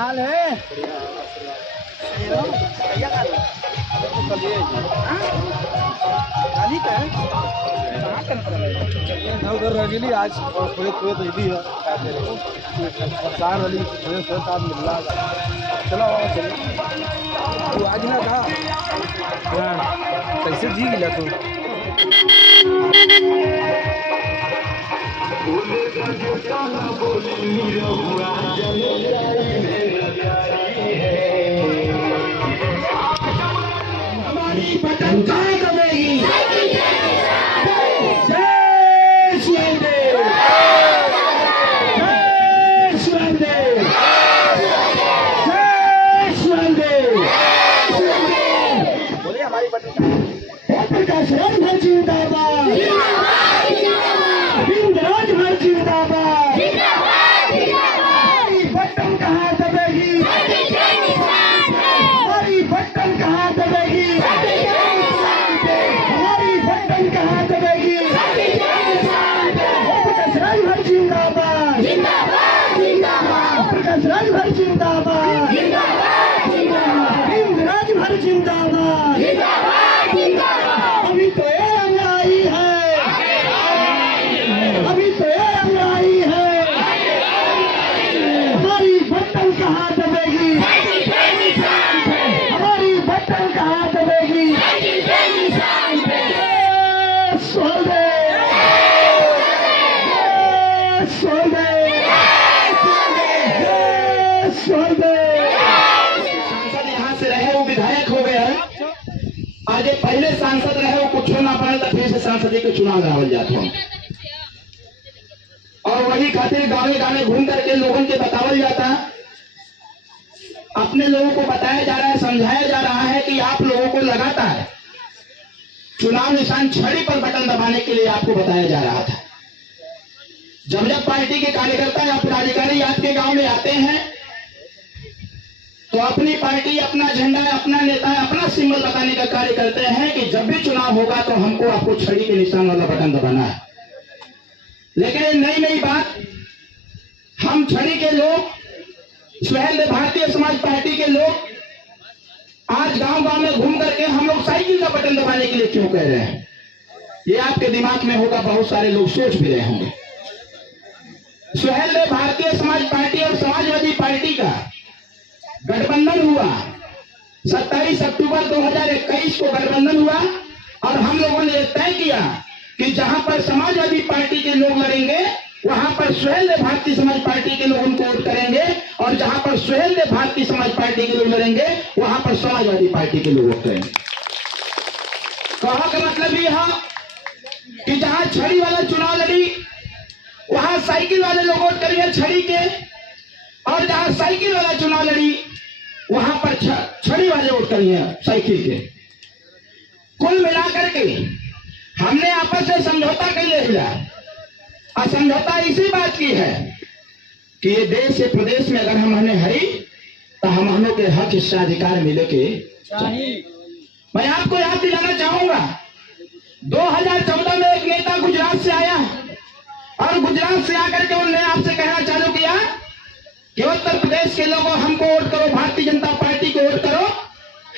हाल है? उधर रह गई आज थोड़े थोड़े तो भी है सार वाली थोड़े थोड़े साथ मिल रहा चलो चलिए तू आज ना था कैसे जी गिला तू पहले सांसद रहे वो कुछ ना पड़े तो फिर से सांसद के चुनाव करावल जाते हैं और वही खातिर गाँव गाँव घूम करके लोगों के बतावल जाता है अपने लोगों को बताया जा रहा है समझाया जा रहा है कि आप लोगों को लगाता है चुनाव निशान छड़ी पर बटन दबाने के लिए आपको बताया जा रहा था जब जब पार्टी के कार्यकर्ता या पदाधिकारी आपके गांव में आते हैं तो अपनी पार्टी अपना झंडा अपना नेता अपना सिंबल बताने का कार्य करते हैं कि जब भी चुनाव होगा तो हमको आपको छड़ी के निशान वाला बटन दबाना है लेकिन ये नई नई बात हम छड़ी के लोग स्वयं भारतीय समाज पार्टी के लोग आज गांव गांव में घूम करके हम लोग साइकिल का बटन दबाने के लिए क्यों कह रहे हैं ये आपके दिमाग में होगा बहुत सारे लोग सोच भी रहे होंगे स्वयं भारतीय समाज पार्टी और समाजवादी पार्टी का गठबंधन हुआ 27 अक्टूबर 2021 को गठबंधन हुआ और हम लोगों ने तय किया कि जहां पर समाजवादी पार्टी के लोग लड़ेंगे वहां पर स्वयं भारतीय समाज पार्टी के लोग उनको वोट करेंगे और जहां पर स्वयं भारतीय समाज पार्टी के लोग लड़ेंगे वहां पर समाजवादी पार्टी के लोग वोट करेंगे कहा का मतलब यह कि जहां छड़ी वाला चुनाव लड़ी वहां साइकिल वाले लोग वोट करेंगे छड़ी के और जहां साइकिल वाला चुनाव लड़ी वहां पर छड़ी वाले वोट करेंगे साइकिल के कुल मिलाकर के हमने आपस में समझौता कर लिया और समझौता इसी बात की है कि ये देश से प्रदेश में अगर हम हमें हरी तो हम के हक हिस्साधिकार मिले के चाहिए। मैं आपको याद दिलाना चाहूंगा 2014 में एक नेता गुजरात से आया और गुजरात से आकर के उन्होंने आपसे कहना चालू किया कि उत्तर प्रदेश के लोगों हमको वोट करो भारतीय जनता पार्टी को वोट करो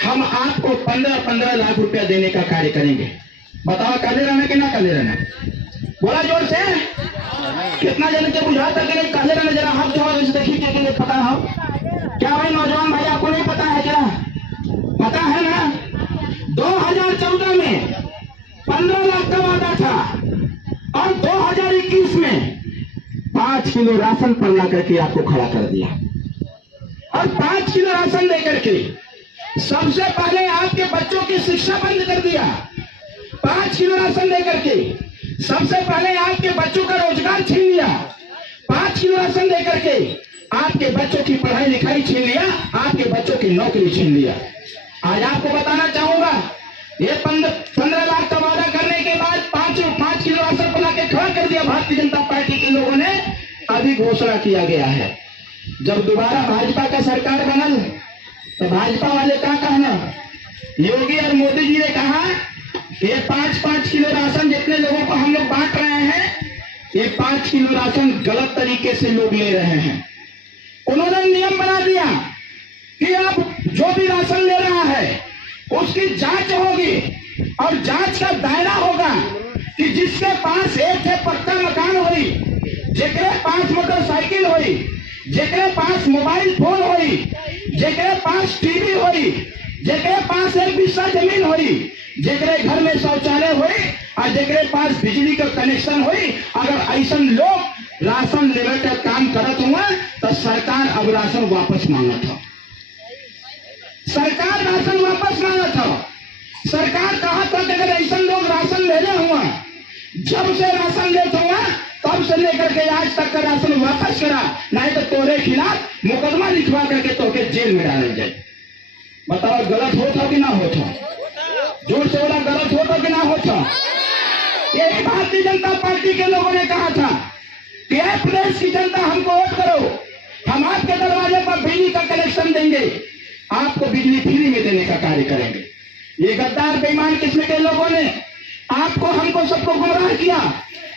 हम आपको 15-15 लाख रुपया देने का कार्य करेंगे। बताओ काले रहना कि ना काले रहना बोला जोर से कितना जन के बुझा तक नहीं काले रहना जरा हाथ जो देखिए क्या पता है क्या भाई नौजवान भाई आपको नहीं पता है क्या पता है ना 2014 में 15 लाख का वादा था और 2021 में 5 किलो राशन पर ला करके आपको खड़ा कर दिया और 5 किलो राशन देकर के सबसे पहले आपके बच्चों की शिक्षा बंद कर दिया 5 किलो राशन देकर के सबसे पहले आपके बच्चों का रोजगार छीन लिया 5 किलो राशन देकर के आपके बच्चों की पढ़ाई लिखाई छीन लिया आपके बच्चों की नौकरी छीन लिया। आज आपको बताना चाहूंगा ये 15 लाख का वादा करने के बाद 5 किलो राशन बना के खड़ा कर दिया भारतीय जनता पार्टी के लोगों ने अभी घोषणा किया गया है जब दोबारा भाजपा का सरकार बनल तो भाजपा वाले क्या कहना योगी और मोदी जी ने कहा ये 5-5 किलो राशन जितने लोगों को हम लोग बांट रहे हैं ये 5 किलो राशन गलत तरीके से लोग ले रहे हैं उन्होंने नियम बना दिया कि अब जो भी राशन ले रहा है उसकी जांच होगी और जांच का दायरा होगा कि जिसके पास एक है पक्का मकान होई, जेकरे पास मोटरसाइकिल होई, जेकरे पास मोबाइल फोन होई, जेकरे पास टीवी होई, जेकरे पास एक बिस्सा जमीन होई, जेकरे घर में शौचालय होई और जेकरे पास बिजली का कनेक्शन होई, अगर ऐसा लोग राशन लेवे का काम करत हुआ तो सरकार अब राशन वापस मांगत हो। सरकार राशन वापस मांगत हो। सरकार कहा था कि अगर ऐसा लोग राशन ले रहे हुआ, जब से राशन लेते हुआ तब से लेकर के आज तक का राशन वापस करा, नहीं तो तोरे खिलाफ मुकदमा लिखवा करके तोके जेल में डाल जाए। बताओ गलत होता कि ना होता? जोर से बोला, गलत होता कि ना होता? यही भारतीय जनता पार्टी के लोगों ने कहा था कि प्रदेश की जनता हमको वोट करो, हम आपके दरवाजे पर बिजली का कनेक्शन देंगे, आपको बिजली फ्री में देने का कार्य करेंगे। ये गद्दार बेईमान किस्म के लोगों ने आपको हमको सबको गुमराह किया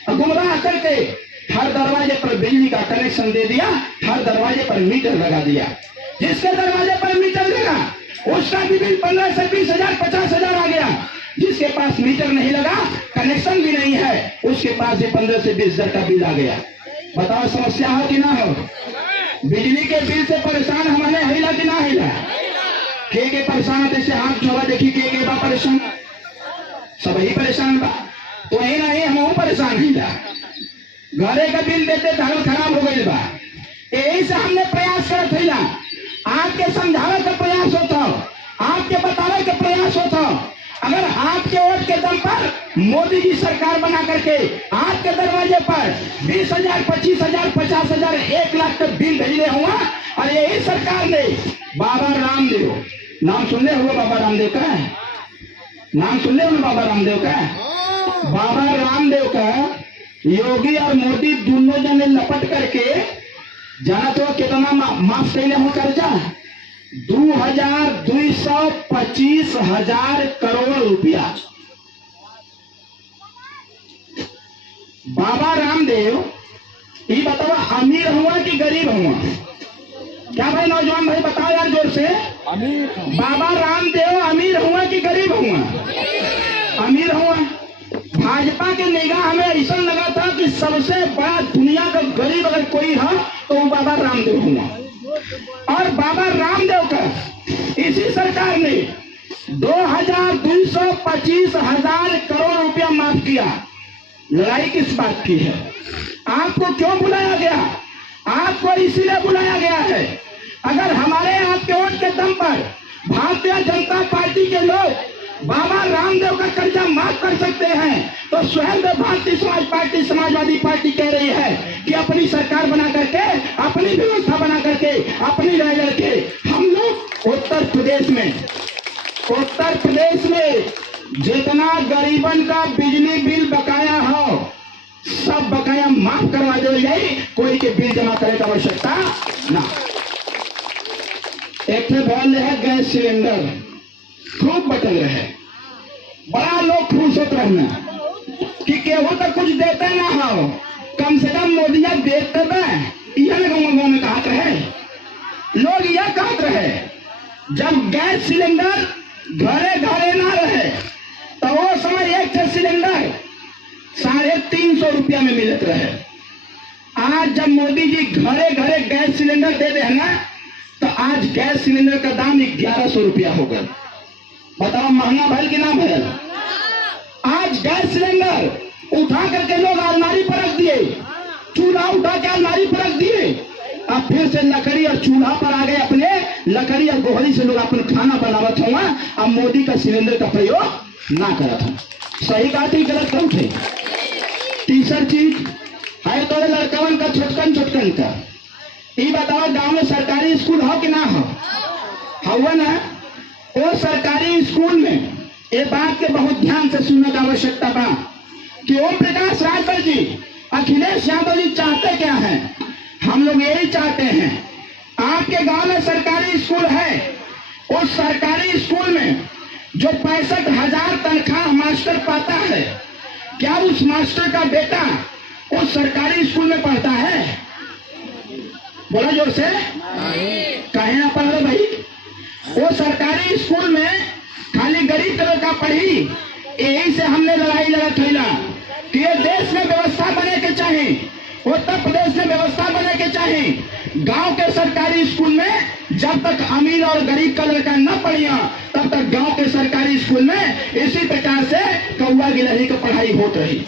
और गुमराह करके हर दरवाजे पर बिजली का कनेक्शन दे दिया, हर दरवाजे पर मीटर लगा दिया। जिसके दरवाजे पर मीटर लगा उसका भी बिल 15 से 20 हजार 50 हजार आ गया। जिसके पास मीटर नहीं लगा, कनेक्शन भी नहीं है, उसके पास भी 15 से 20 हजार का बिल आ गया। बताओ समस्या हो कि ना हो? बिजली के बिल से परेशान हमने हिला कि ना हिला? के परेशान जैसे हाथ जोड़ा देखी के बा परेशान, सब ही परेशान बा। तो यही नहीं हम परेशान हिला, घरे का बिल देते धर्म खराब हो गई बा। यही से हमने प्रयास करत हिला, आपके समझावे का प्रयास होता, आपके बतावे का प्रयास होता। अगर आपके वोट के दम पर मोदी जी सरकार बना करके आपके दरवाजे पर 20 हजार 25 हजार 50 हजार 1 लाख तक बिल भेजने हुआ, और यही सरकार ने बाबा रामदेव, नाम सुनने हुए बाबा रामदेव का? नाम सुनने हुए बाबा रामदेव का? बाबा रामदेव का योगी और मोदी दोनों जने लपट करके जाना तो कितना माफ कैले हो कर्जा? 2,225 हजार करोड़ रुपया। बाबा रामदेव ये बताओ अमीर हुआ कि गरीब हुआ? क्या भाई नौजवान भाई बताओ यार जोर से। अमीर। बाबा रामदेव अमीर हुआ कि गरीब हुआ? अमीर हुआ। भाजपा के निगाह में ऐसा लगा था कि सबसे बड़ा दुनिया का गरीब अगर कोई है तो वो बाबा रामदेव हुआ। और बाबा रामदेव का इसी सरकार ने 2,225 हजार करोड़ रुपया माफ किया। लड़ाई किस बात की है? आपको क्यों बुलाया गया? आपको इसीलिए बुलाया गया है, अगर हमारे आपके वोट के दम पर भारतीय जनता पार्टी के लोग बाबा रामदेव का कर्जा माफ कर सकते हैं, तो स्वयं भारतीय समाज पार्टी समाजवादी पार्टी कह रही है कि अपनी सरकार बना करके, अपनी व्यवस्था बना करके, अपनी राय करके हम लोग उत्तर प्रदेश में जितना गरीबन का बिजली बिल बकाया हो सब बकाया माफ करवा दे जाए, कोई के बिल जमा करे की आवश्यकता ना। एक भल है गैस सिलेंडर खूब बटल रहे, बड़ा लोग खुश होते रहना कि केहू तो कुछ देते ना हो, कम से कम मोदिया देते यह गाँव में कहते रहे लोग, यह कहते रहे जब गैस सिलेंडर घरे घरे ना रहे तो वो समय एक सिलेंडर 350 रुपया में मिलत रहे। आज जब मोदी जी घरे घरे गैस सिलेंडर दे दे ना, तो आज गैस सिलेंडर का दाम 1100 रुपया हो गया। बताओ महंगा भल कि ना भल? आज गैस सिलेंडर उठा करके लोग अलमारी पर रख दिए, चूल्हा उठा के अलमारी पर रख दिए, अब फिर से लकड़ी और चूल्हा पर आ गए, अपने लकड़ी और गोहरी से लोग अपना खाना बनावत हुआ। अब मोदी का सिलेंडर का प्रयोग ना करत हो। सही बात ही गलत कौन थे? तीसर चीज है तो लड़कवन का छोटकन का, ये बताओ गांव में सरकारी स्कूल हो कि ना हो? हुआ ना? वो सरकारी स्कूल में ये बात के बहुत ध्यान से सुनने की आवश्यकता बा कि ओम प्रकाश राजभर जी, अखिलेश यादव जी चाहते क्या है? हम लोग यही चाहते हैं, आपके गांव में सरकारी स्कूल है, उस सरकारी स्कूल में जो 65,000 तनख्वाह मास्टर पाता है, क्या उस मास्टर का बेटा उस सरकारी स्कूल में पढ़ता है? बोला जोर से, काहे ना पढ़ रहे भाई? वो सरकारी स्कूल में खाली गरीब तरह का पढ़ी। यही से हमने लड़ाई लड़ा थैला कि ये देश में व्यवस्था बने के चाहे, उत्तर प्रदेश में व्यवस्था बने के चाहे। गांव के सरकारी स्कूल में जब तक अमीर और गरीब का लड़का न पढ़िया तब तक गांव के सरकारी स्कूल में इसी प्रकार से कौआ गिलहरी की पढ़ाई होती रही।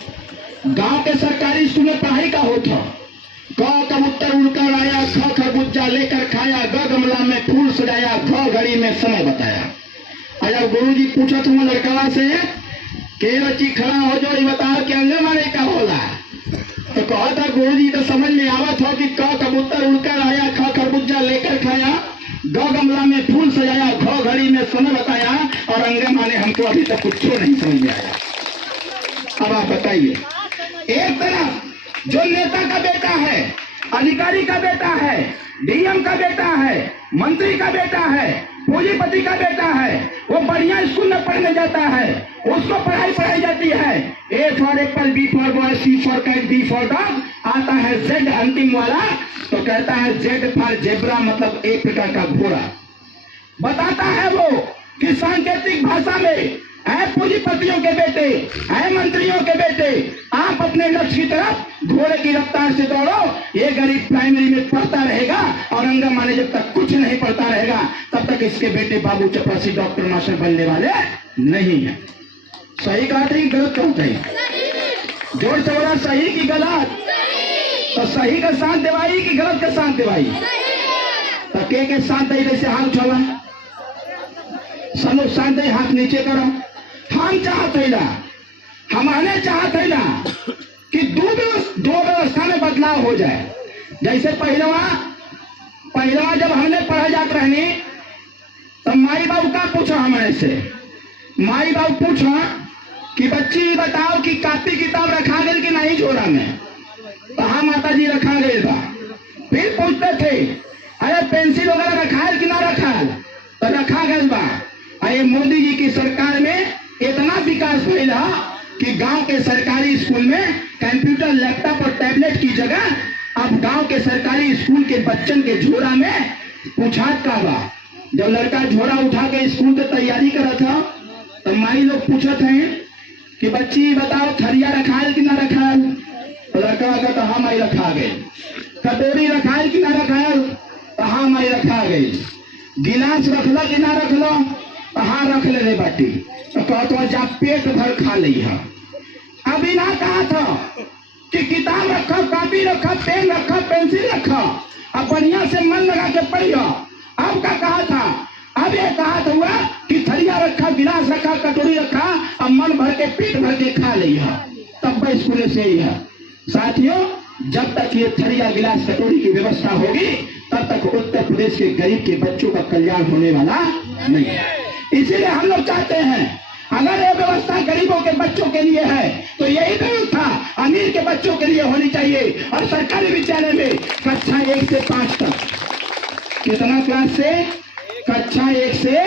गांव के सरकारी स्कूल में पढ़ाई का होता, क कबूतर उड़कर आया, ख खरबूजा लेकर खाया, ग गमला में फूल सजाया, घ घड़ी में समय बताया। अगर गुरु जी पूछत हूँ लड़का से के बच्ची खड़ा हो जाओ, बताओ कि अंगनबाड़ी का होला, तो कहा था गुरु जी तो समझ में आवत हो कि क कबूतर उड़कर आया, ख खरबूजा लेकर खाया, ग गमला में फूल सजाया, घ घड़ी में समय बताया, और अंगे माने हमको अभी तक कुछ नहीं समझ में आया। अब आप बताइए, एक तरफ जो नेता का बेटा है, अधिकारी का बेटा है, डीएम का बेटा है, मंत्री का बेटा है, पूंजीपति का बेटा है, वो बढ़िया स्कूल में पढ़ने जाता है, उसको पढ़ाई जाती है। A for apple, B for boy, C for cat, D for dog, आता है जेड अंतिम वाला तो कहता है जेड फॉर जेब्रा, मतलब एक प्रकार का घोड़ा। बताता है वो कि सांकेतिक भाषा में, है पूंजीपतियों के बेटे, है मंत्रियों के बेटे, आप अपने लक्ष्य की तरफ घोड़े की रफ्तार से दौड़ो। ये गरीब प्राइमरी में पढ़ता रहेगा और अंगा माने जब तक कुछ नहीं पढ़ता रहेगा तब तक इसके बेटे बाबू चपरासी डॉक्टर मास्टर बनने वाले नहीं है। सही कहा था कि गलत कहता है? जोर से बोला, सही की गलत? तो सही का साथ देवाई कि गलत का साथ देवाई? तो के साथ दे जैसे हाथ उठावा, सब लोग साथ दे, हाथ नीचे करो। हम चाहते ना, हमारे चाहते ना कि दो व्यवस्था में बदलाव हो जाए। जैसे पहलवा जब हमने पढ़ा जाते रहनी तो माई बाबू का पूछा हमारे से, माई बाबू पूछा कि बच्ची बताओ कि कॉपी किताब रखा गई कि नहीं झोरा में? तो हाँ माता जी रखा गई बा। फिर पूछते थे अरे पेंसिल वगैरह रखा है कि ना रखा है? तो रखा गई बा। अरे मोदी जी की सरकार में इतना विकास हुआ कि गांव के सरकारी स्कूल में कंप्यूटर, लैपटॉप और टैबलेट की जगह अब गांव के सरकारी स्कूल के बच्चन के झोरा में पूछात का बा। जब लड़का झोरा उठा के स्कूल की तैयारी कर रहा था तो माई लोग पूछत हैं कि बच्ची बताओ थरिया रखा है कि ना रखा है? तो लड़का का तो हाँ माई रखा गई। कटोरी रखा है कि ना रखा है? तो हाँ माई रखा गई। गिलास रख लो कि ना रख लो? तो हाँ रख ले रे बाटी। तो कहता जा पेट भर खा ली है। अभी ना कहा था कि किताब रखो, कॉपी रखो, पेन रखो, पेंसिल रखो, अब बढ़िया से मन लगा के पढ़ियो। अब का कहा था? अब ये कहा हुआ कि थरिया रखा, गिलास रखा, कटोरी रखा, अब मन भर के पेट भर के खा ली है। तब वह स्कूल से ही है। साथियों, जब तक ये थरिया, गिलास, कटोरी की व्यवस्था होगी तब तक उत्तर प्रदेश के गरीब के बच्चों का कल्याण होने वाला नहीं है। इसीलिए हम लोग चाहते हैं अगर ये व्यवस्था गरीबों के बच्चों के लिए है तो यही व्यवस्था अमीर के बच्चों के लिए होनी चाहिए। और सरकारी विद्यालय में कक्षा 1 से 5 तक, कितना क्लास से? कक्षा 1 से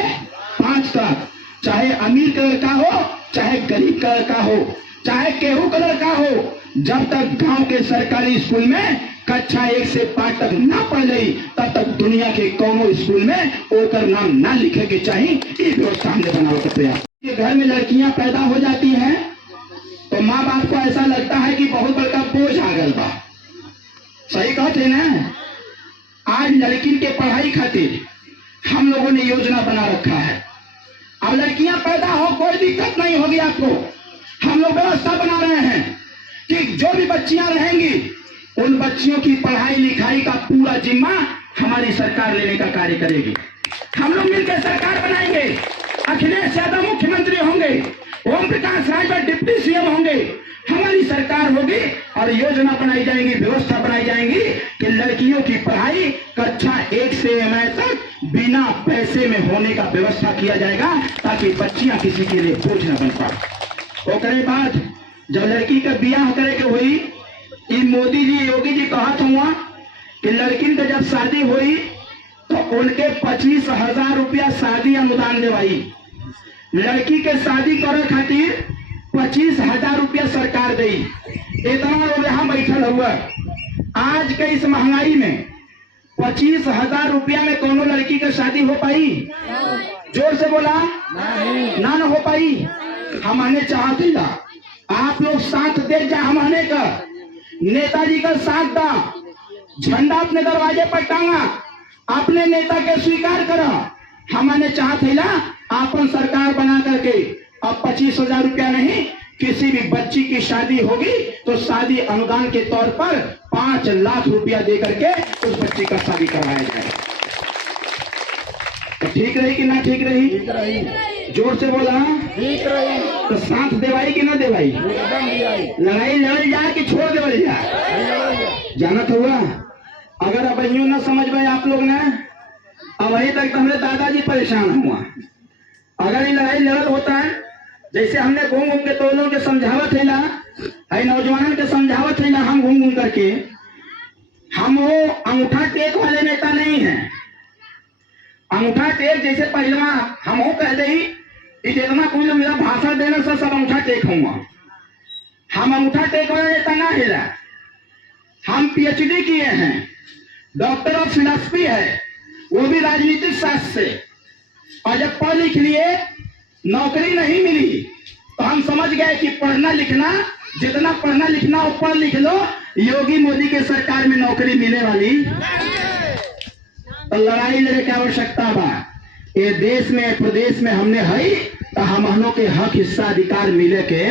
5 तक, चाहे अमीर का लड़का हो, चाहे गरीब का लड़का हो, चाहे केहू का लड़का हो, जब तक गांव के सरकारी स्कूल में कक्षा 1 से 5 तक ना पढ़ ली तब तक दुनिया के कौनो स्कूल में ओकर नाम ना लिखे के चाहिए। ये व्यवस्था हमने बना सकते हैं। घर में लड़कियां पैदा हो जाती हैं तो माँ बाप को ऐसा लगता है कि बहुत बड़का बोझ आ गया बा। सही कहते ना? आज लड़की के पढ़ाई खातिर हम लोगों ने योजना बना रखा है। अब लड़कियां पैदा हो, कोई दिक्कत नहीं होगी आपको। हम लोग व्यवस्था बना रहे हैं कि जो भी बच्चियां रहेंगी उन बच्चियों की पढ़ाई लिखाई का पूरा जिम्मा हमारी सरकार लेने का कार्य करेगी। हम लोग मिलकर सरकार बनाएंगे। अखिलेश यादव मुख्यमंत्री होंगे, ओम प्रकाश राजभर डिप्टी सीएम होंगे, हमारी सरकार होगी और योजना बनाई जाएगी, व्यवस्था बनाई जाएगी कि लड़कियों की पढ़ाई कक्षा 1 से 9 तक बिना पैसे में होने का व्यवस्था किया जाएगा ताकि बच्चियां किसी के लिए बोझ न बन पाए। उसके बाद जब लड़की का ब्याह करे के हुई, मोदी जी, योगी जी कहत हुआ कि लड़की का जब शादी हुई तो उनके 25,000 रुपया शादी अनुदान देवाई। लड़की के शादी करे खातिर 25,000 रुपया सरकार दी। इतना लोग यहाँ बैठल हुआ। आज के इस महंगाई में 25,000 रुपया में कोनो लड़की की शादी हो पाई? जोर से बोला ना हो पाई। हमने चाहते था आप लोग साथ दे जा, हमने का नेताजी का साथ दा, झंडा अपने दरवाजे पर टांगा, अपने नेता के स्वीकार करो। हमने चाहते ना आपन सरकार बना करके अब 25,000 रुपया नहीं, किसी भी बच्ची की शादी होगी तो शादी अनुदान के तौर पर 5 लाख रुपया दे करके उस बच्ची का शादी करवाया जाए। तो ठीक रही कि ना ठीक रही? ठीक रही। जोर से बोला ठीक रही। तो साथ देवाई कि ना देवाई? एकदम दियाई। लड़ाई लड़ जाए कि छोड़ देवल जाए? जानत हुआ अगर अब यूं ना समझ में आप लोग ने, अब वहीं तक हमारे दादाजी परेशान हुआ। अगर ये लड़ाई लड़ल होता है जैसे हमने घूम घूम के तो लोग के समझावत है ना, नौजवान के समझावत है ना, हम घूम घूम करके, हम वो अंगूठा टेक वाले नेता नहीं है। अंगूठा टेक जैसे पहलवा हम कह दे जितना कोई मेरा भाषण देना सब अंगूठा टेक हुआ। हम अंगूठा टेक वाला नेता ना है। हम पीएचडी किए हैं, डॉक्टर ऑफ फिलॉसफी है, वो भी राजनीतिक शास्त्र से। और जब पढ़ लिख लिए नौकरी नहीं मिली तो हम समझ गए कि पढ़ना लिखना, जितना पढ़ना लिखना वो पढ़ लिख लो, योगी मोदी के सरकार में नौकरी मिलने वाली। तो लड़ाई लड़े की आवश्यकता बा। ये देश में प्रदेश में हमने है तो हम के हक हिस्सा अधिकार मिले के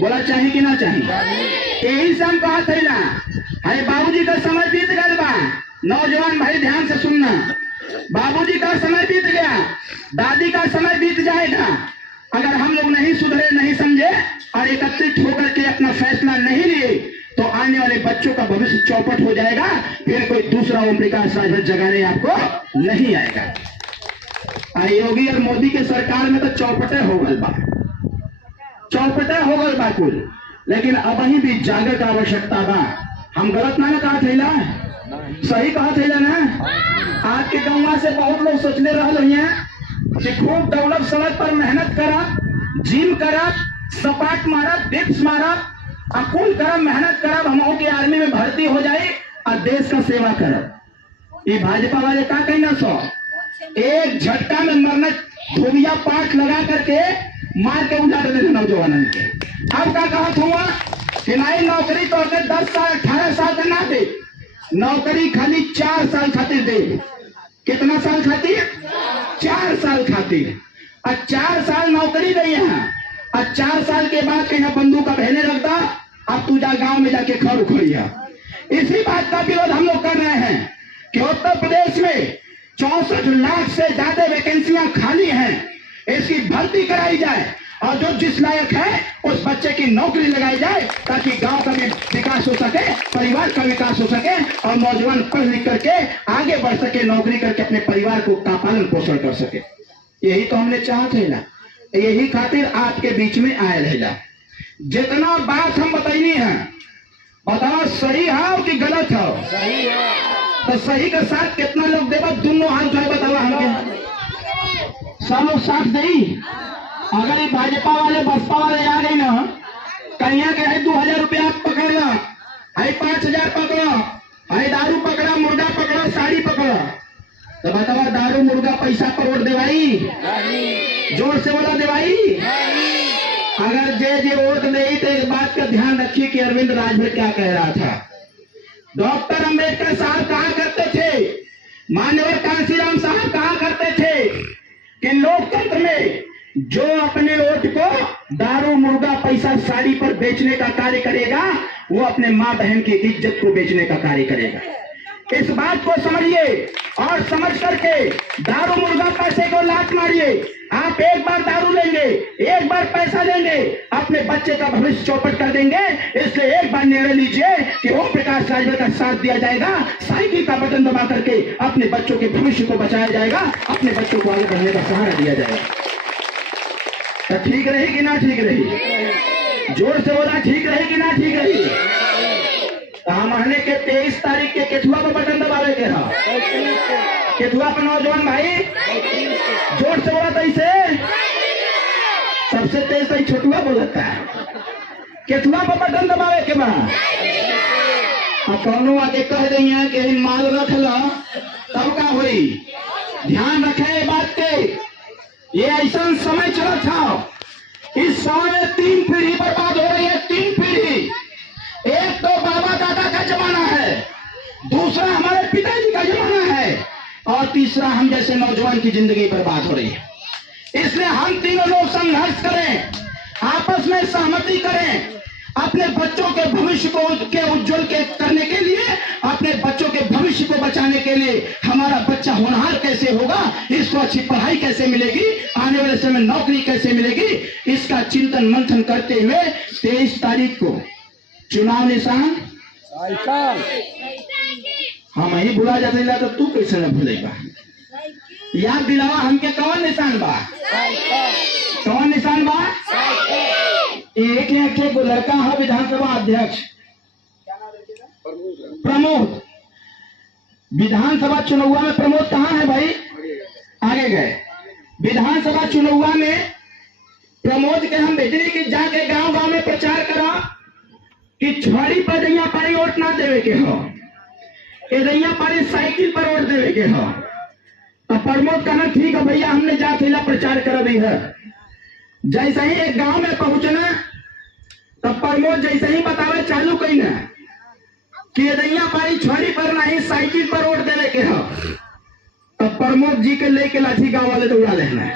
बोला चाहिए कि ना चाहिए? यही से हम कहा थे ना, अरे बाबूजी का समय बीत गया बा। नौजवान भाई ध्यान से सुनना, बाबूजी का समय बीत गया, दादी का समय बीत जाएगा। अगर हम लोग नहीं सुधरे, नहीं समझे और एकत्रित होकर के अपना फैसला नहीं लिए तो आने वाले बच्चों का भविष्य चौपट हो जाएगा। फिर कोई दूसरा ओम प्रकाश राजभर जगाने आपको नहीं आएगा। योगी और मोदी के सरकार में तो चौपटे हो गए बा, चौपटे हो गए बा कुल। लेकिन अब ही भी जागर का आवश्यकता बा। हम गलत ना कहा थे, सही कहा थे ना। आज के गाँव से बहुत लोग सोचले रहे हैं कि खूब डेवलप सड़क पर मेहनत करब, जिम करब, सपाट मारब, डिप्स मारब, अकुल करब, मेहनत करब, हम के आर्मी में भर्ती हो जाए और देश का सेवा करब। ये भाजपा वाले का कहना सो एक झटका में मरना, धोबिया पाठ लगा करके मार के उजाड़ देते नौजवानों के। अब का कहा हुआ कि नहीं नौकरी तो अगर 10 साल 18 साल का ना दे, नौकरी खाली 4 साल खातिर दे। कितना साल खातिर? 4 साल खातिर। और 4 साल नौकरी नहीं है और 4 साल के बाद कहीं बंदूक का बहने रखता, अब तू जा गांव में जाके खड़ उखड़िया। इसी बात का विरोध हम लोग कर रहे हैं कि उत्तर प्रदेश में 64 लाख से ज्यादा वैकेंसियां खाली हैं, इसकी भर्ती कराई जाए और जो जिस लायक है उस बच्चे की नौकरी लगाई जाए ताकि गांव का भी विकास हो सके, परिवार का विकास हो सके और नौजवान पढ़ लिख करके आगे बढ़ सके, नौकरी करके अपने परिवार को का पालन पोषण कर सके। यही तो हमने चाहते ना, यही खातिर आपके बीच में आए रहेगा। जितना बात हम बताइनी है, बताओ सही है कि गलत है? सही है। तो सही का साथ कितना लोग देगा? दोनों हाथ जो है बताओ हमके। सब लोग साथ दे। अगर ये भाजपा वाले बसपा वाले आ गए ना, कहीं के है 2000 रुपया पकड़ लो, है 5000 पकड़ो, है दारू पकड़ा, मुर्गा पकड़ो, साड़ी पकड़ो, तो बताओ दारू मुर्गा पैसा पर वोट देवाई? जोर से बोला देवाई? अगर जे वोट नहीं तो इस बात का ध्यान रखिए कि अरविंद राजभर क्या कह रहा था। डॉक्टर अंबेडकर साहब कहा करते थे, मान्यवर कांशीराम साहब कहा करते थे कि लोकतंत्र में जो अपने वोट को दारू मुर्गा पैसा साड़ी पर बेचने का कार्य करेगा वो अपने माँ बहन की इज्जत को बेचने का कार्य करेगा। इस बात को समझिए और समझ करके दारू मुर्गा पैसे को लात मारिए। आप एक बार दारू लेंगे, एक बार पैसा लेंगे, अपने बच्चे का भविष्य चौपट कर देंगे। इसलिए एक बार निर्णय लीजिए कि ओम प्रकाश राजभर का साथ दिया जाएगा, साइकिल का बटन दबा करके अपने बच्चों के भविष्य को बचाया जाएगा, अपने बच्चों को आगे बढ़ने का सहारा दिया जाएगा। तो ठीक रही कि ना ठीक रही? जोर से बोला ठीक रही कि ना ठीक रही? तो हमने के 23 तारीख के केथुआ पर बटन दबावे के हा, केथुआ पर नौजवान भाई जोर से बोला। तैसे सबसे तेज तो छोटुआ बोलता है। केथुआ पर बटन दबावे के बाद और कौनो आके कह दिया कि माल रख ला तब का हुई। ध्यान रखे बात के, ये ऐसा समय चला था, इस समय में 3 पीढ़ी बर्बाद हो रही है। 3 पीढ़ी, एक तो बाबा दादा का जमाना है, दूसरा हमारे पिताजी का जमाना है, और तीसरा हम जैसे नौजवान की जिंदगी बर्बाद हो रही है। इसलिए हम तीनों लोग संघर्ष करें, आपस में सहमति करें, अपने बच्चों के भविष्य को के उज्जवल के करने के लिए, अपने बच्चों के भविष्य को बचाने के लिए, हमारा बच्चा होनहार कैसे होगा, इसको अच्छी पढ़ाई कैसे मिलेगी, आने वाले समय में नौकरी कैसे मिलेगी, इसका चिंतन मंथन करते हुए 23 तारीख को चुनाव निशान हम ही भुला जाते, तो तू कैसे न भूलेगा। याद दिलावा हमके कौन निशान बा, कौन निशान बा। एक एक लड़का है विधानसभा अध्यक्ष प्रमोद। विधानसभा चुनाव में प्रमोद कहाँ है भाई, आगे गए। विधानसभा चुनाव में प्रमोद के हम भेजने की जाके गांव गांव में प्रचार करा कि छड़ी पर दैया पारी वोट ना देवे के हो, दैया पारी साइकिल पर वोट देवे के हो। तो प्रमोद कहना ठीक है भैया, हमने जाके प्रचार कर दी है। जैसे ही एक गांव में पहुंचना, तब प्रमोद जैसे ही बतावे चालू कही ना कि दैया पारी छड़ी पर नहीं साइकिल पर वोट देवे के हो, तब प्रमोद जी के लेके लाठी गांव वाले दौड़ा लेना,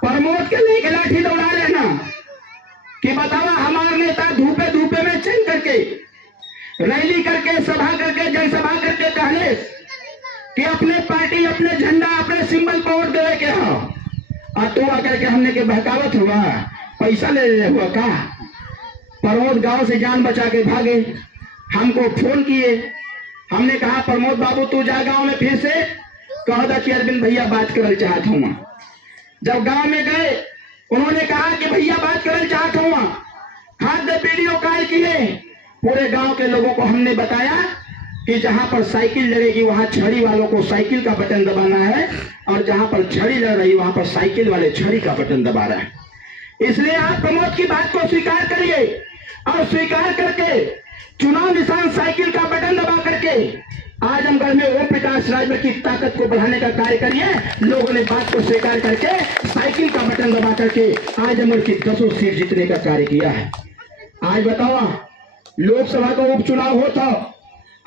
प्रमोद के लेके लाठी दौड़ा लेना कि बतावा हमारे नेता धूपे धूपे में चल करके रैली करके सभा करके जनसभा करके कहले कि अपने पार्टी अपने झंडा अपने सिंबल पर वोट देवे के हो, और तो आकर के हमने के बहकावत हुआ, पैसा ले हुआ का। प्रमोद गांव से जान बचा के भागे, हमको फोन किए, हमने कहा प्रमोद बाबू तू जा गांव में फिर से कह दा कि अरविंद भैया बात करना चाहता हूँ। जब गांव में गए, उन्होंने कहा कि भैया बात करना चाहता हूँ, खाद्य वीडियो कॉल किए, पूरे गांव के लोगों को हमने बताया कि जहां पर साइकिल लड़ेगी वहां छड़ी वालों को साइकिल का बटन दबाना है, और जहां पर छड़ी लड़ रही वहां पर साइकिल वाले छड़ी का बटन दबा रहे हैं। इसलिए आप प्रमोद की बात को स्वीकार करिए, और स्वीकार करके चुनाव निशान साइकिल का बटन दबा करके आजमगढ़ में ओम प्रकाश राजभर की ताकत को बढ़ाने का कार्य करिए। लोगों ने बात को स्वीकार करके साइकिल का बटन दबा करके आजमगढ़ की 10 सीट जीतने का कार्य किया है। आज बताओ, लोकसभा का उपचुनाव होता,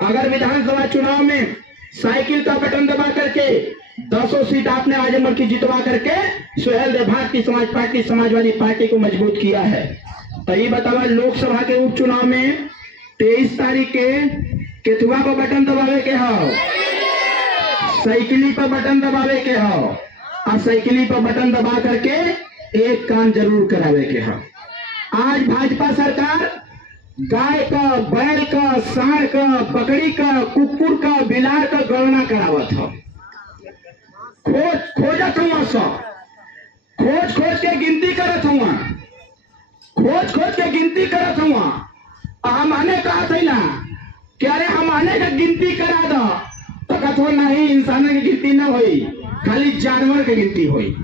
अगर विधानसभा चुनाव में साइकिल का बटन दबा करके 10 सीट आपने आजमगढ़ की जितवा करके सुहेलदेव भारतीय समाज पार्टी समाजवादी पार्टी को मजबूत किया है, तो ये बतावा लोकसभा के उपचुनाव में 23 तारीख के केथुआ पर बटन दबावे के हो, साइकिली पर बटन दबावे के हो, और साइकिली पर बटन दबा करके एक काम जरूर करावे के हो। आज भाजपा सरकार गाय का, बैल का, सांड का, बकरी का, कुकुर का, बिलार का गणना करावत हो। खोजत हुआ सब, खोज के गिनती करत हुआ, खोज के गिनती करत हुआ। हम आने कहा थे ना कि अरे हम आने का गिनती करा दो, तो कथो नहीं, इंसानों की गिनती ना हुई, खाली जानवर की गिनती हुई।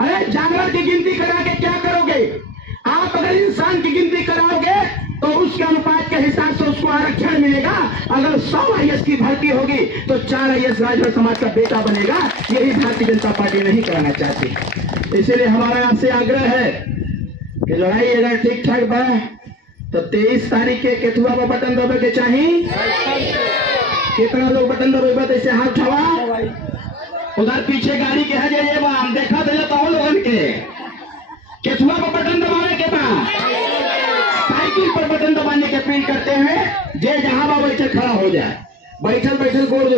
अरे जानवर की गिनती करा के क्या करोगे आप? अगर इंसान की गिनती कराओगे तो उसके अनुपात के हिसाब से उसको आरक्षण मिलेगा। अगर 100 IAS की भर्ती होगी तो 4 IAS राजभर समाज का बेटा बनेगा। यही भारतीय जनता पार्टी नहीं कराना चाहती। इसलिए हमारा आपसे आग्रह है कि लड़ाई अगर ठीक ठाक बा तो 23 तारीख के केथुआ पर बटन दबे के चाहिए। कितना लोग बटन दबेगा तो इसे हाथ उठावा। उधर पीछे गाड़ी के है ये हम देखा था तो लोगन के केथुआ पर बटन दबाने के बाद साइकिल पर बटन दबाने की अपील करते हैं। जे जहां बैठे खड़ा हो जाए, बैठल गोड़